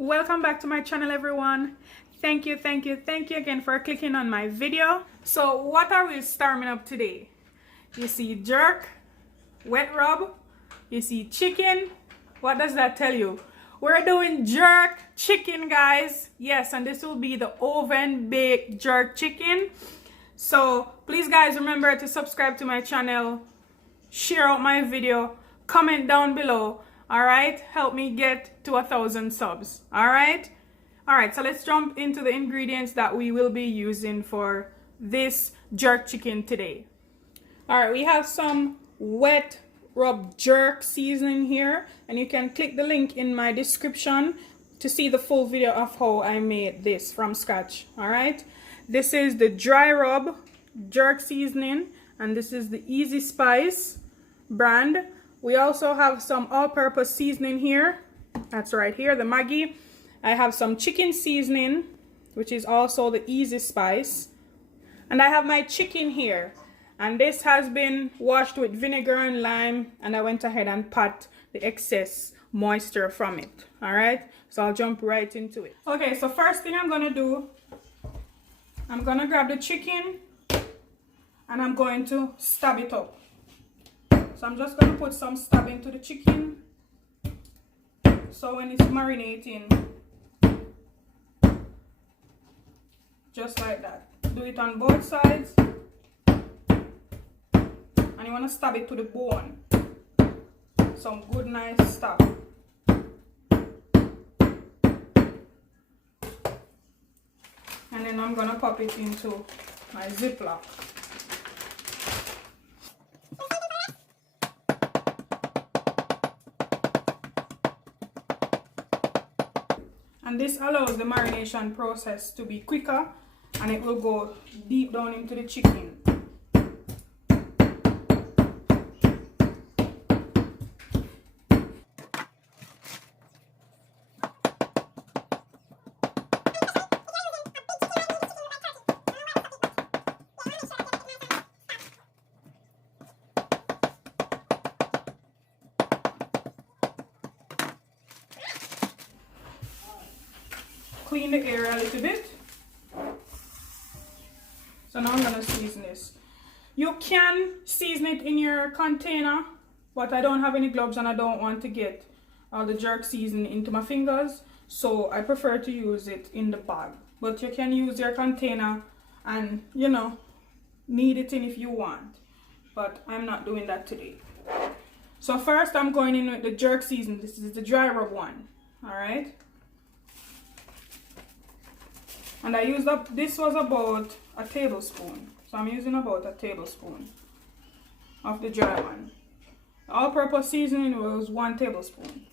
Welcome back to my channel, everyone. Thank you again for clicking on my video. So what are we starting up today? You see jerk, wet rub, you see chicken. What does that tell you? We're doing jerk chicken, guys. Yes, and this will be the oven baked jerk chicken. So please, guys, remember to subscribe to my channel, share out my video, comment down below. All right, help me get to 1,000 subs. All right, so let's jump into the ingredients that we will be using for this jerk chicken today. All right, we have some wet rub jerk seasoning here, and you can click the link in my description to see the full video of how I made this from scratch. All right, this is the dry rub jerk seasoning, and this is the Easy Spice brand. We also have some all-purpose seasoning here. That's right here, the Maggi. I have some chicken seasoning, which is also the Easy Spice. And I have my chicken here. And this has been washed with vinegar and lime. And I went ahead and pat the excess moisture from it. All right? So I'll jump right into it. Okay, so first thing I'm going to do, I'm going to grab the chicken and I'm going to stab it up. So I'm just going to put some stab into the chicken, so when it's marinating, just like that. Do it on both sides, and you want to stab it to the bone. Some good nice stab. And then I'm going to pop it into my Ziploc. And this allows the marination process to be quicker, and it will go deep down into the chicken. Clean the area a little bit. So now I'm going to season this. You can season it in your container, but I don't have any gloves and I don't want to get all the jerk seasoning into my fingers, so I prefer to use it in the bag. But you can use your container and, you know, knead it in if you want, but I'm not doing that today. So first I'm going in with the jerk seasoning. This is the dry rub one. All right. And I used up, this was about a tablespoon. So I'm using about a tablespoon of the dry one. The all-purpose seasoning was 1 tablespoon.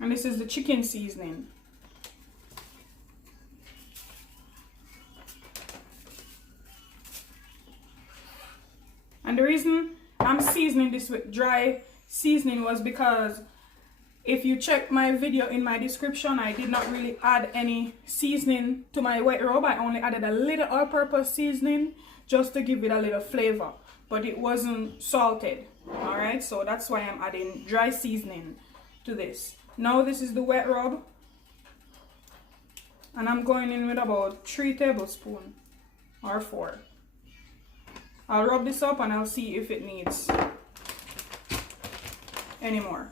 And this is the chicken seasoning. And the reason I'm seasoning this with dry seasoning was because if you check my video in my description, I did not really add any seasoning to my wet rub. I only added a little all-purpose seasoning just to give it a little flavor, but it wasn't salted. All right, so that's why I'm adding dry seasoning to this. Now this is the wet rub, and I'm going in with about 3 tablespoons or 4. I'll rub this up and I'll see if it needs any more.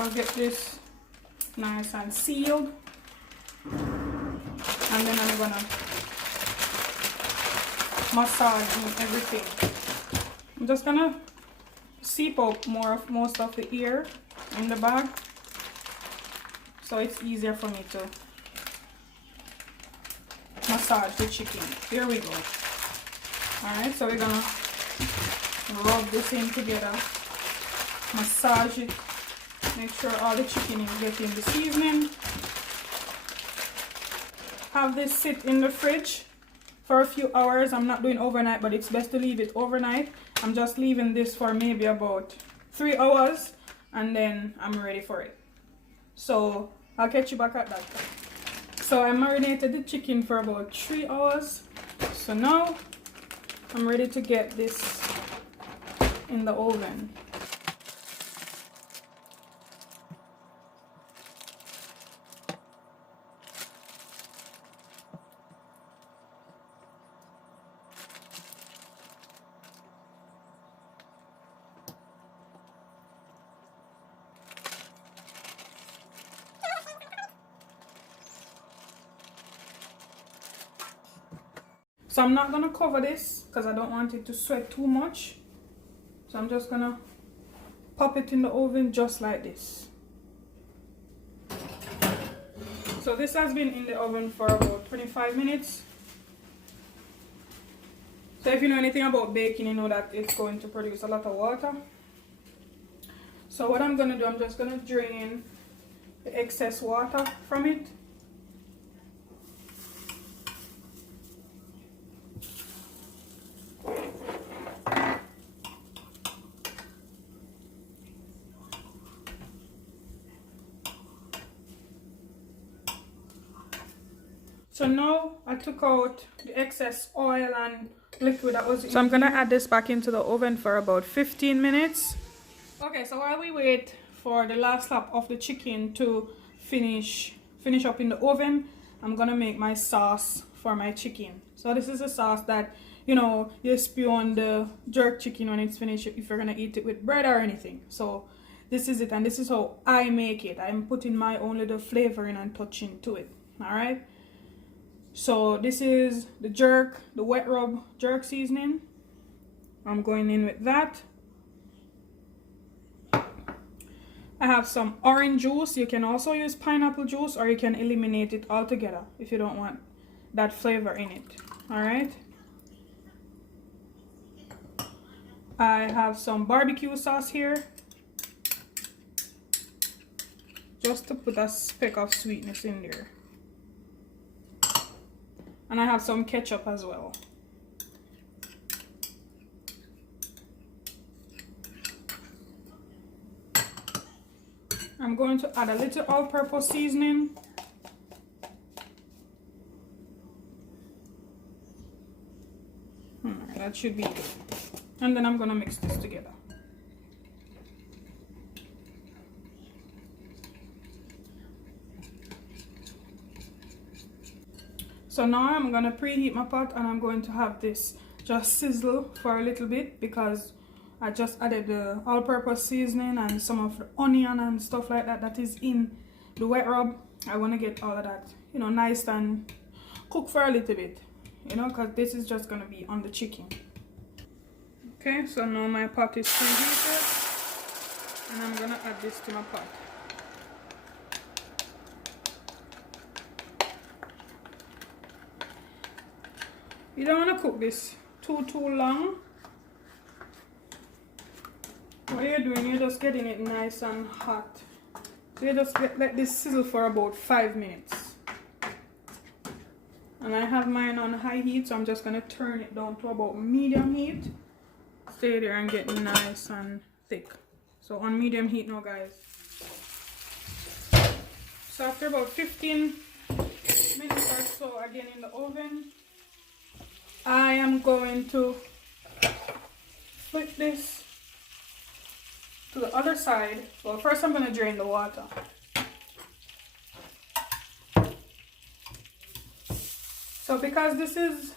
I'll get this nice and sealed, and then I'm gonna massage everything. I'm just gonna seep out most of the air in the bag, so it's easier for me to massage the chicken. Here we go. Alright, so we're gonna rub this in together, massage it. Make sure all the chicken is getting the seasoning. Have this sit in the fridge for a few hours. I'm not doing overnight, but it's best to leave it overnight. I'm just leaving this for maybe about 3 hours, and then I'm ready for it. So I'll catch you back at that time. So I marinated the chicken for about 3 hours. So now I'm ready to get this in the oven. So I'm not gonna cover this because I don't want it to sweat too much. So I'm just gonna pop it in the oven just like this. So this has been in the oven for about 25 minutes. So if you know anything about baking, you know that it's going to produce a lot of water. So what I'm gonna do, I'm just gonna drain the excess water from it. So now I took out the excess oil and liquid that was in. So I'm gonna add this back into the oven for about 15 minutes. Okay, so while we wait for the last lap of the chicken to finish up in the oven, I'm gonna make my sauce for my chicken. So this is a sauce that, you know, you spew on the jerk chicken when it's finished if you're gonna eat it with bread or anything. So this is it, and this is how I make it. I'm putting my own little flavoring and touching to it. All right. So this is the jerk, the wet rub jerk seasoning. I'm going in with that. I have some orange juice. You can also use pineapple juice, or you can eliminate it altogether if you don't want that flavor in it. All right. I have some barbecue sauce here, just to put a speck of sweetness in there. And I have some ketchup as well. I'm going to add a little all-purpose seasoning. That should be good. And then I'm going to mix this together. So now I'm going to preheat my pot, and I'm going to have this just sizzle for a little bit because I just added the all-purpose seasoning and some of the onion and stuff like that that is in the wet rub. I want to get all of that, you know, nice and cook for a little bit, you know, because this is just going to be on the chicken. Okay, so now my pot is preheated, and I'm going to add this to my pot. You don't want to cook this too long. What you're doing, you're just getting it nice and hot. So you just let this sizzle for about 5 minutes. And I have mine on high heat, so I'm just going to turn it down to about medium heat. Stay there and get nice and thick. So on medium heat now, guys. So after about 15 minutes or so again in the oven, I am going to flip this to the other side. Well, first I'm going to drain the water. So because this is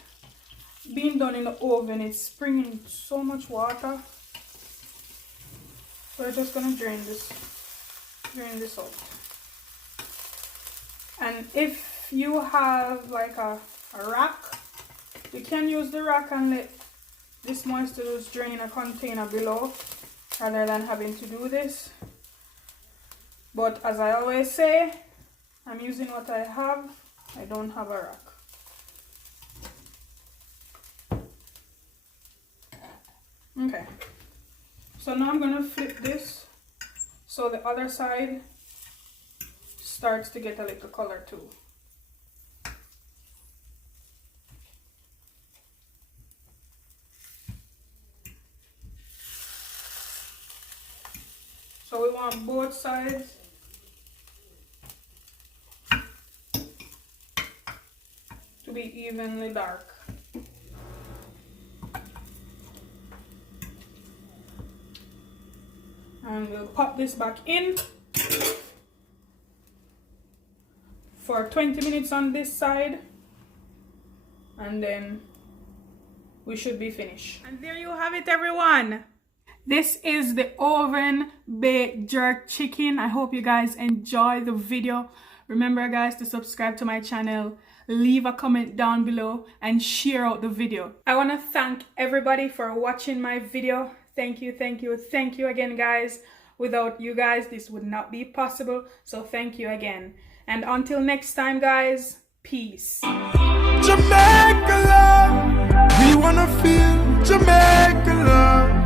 being done in the oven, it's bringing so much water. So we're just going to drain this out. And if you have like a rack, you can use the rack and let this moisture just drain in a container below rather than having to do this. But as I always say, I'm using what I have. I don't have a rack. Okay, so now I'm going to flip this so the other side starts to get a little color too. So we want both sides to be evenly dark. And we'll pop this back in for 20 minutes on this side, and then we should be finished. And there you have it, everyone. This is the oven baked jerk chicken. I hope you guys enjoy the video. Remember guys to subscribe to my channel, leave a comment down below, and share out the video. I want to thank everybody for watching my video. Thank you, thank you, thank you again, guys. Without you guys, this would not be possible. So thank you again. And until next time, guys, peace. Jamaica love, we wanna feel Jamaica love.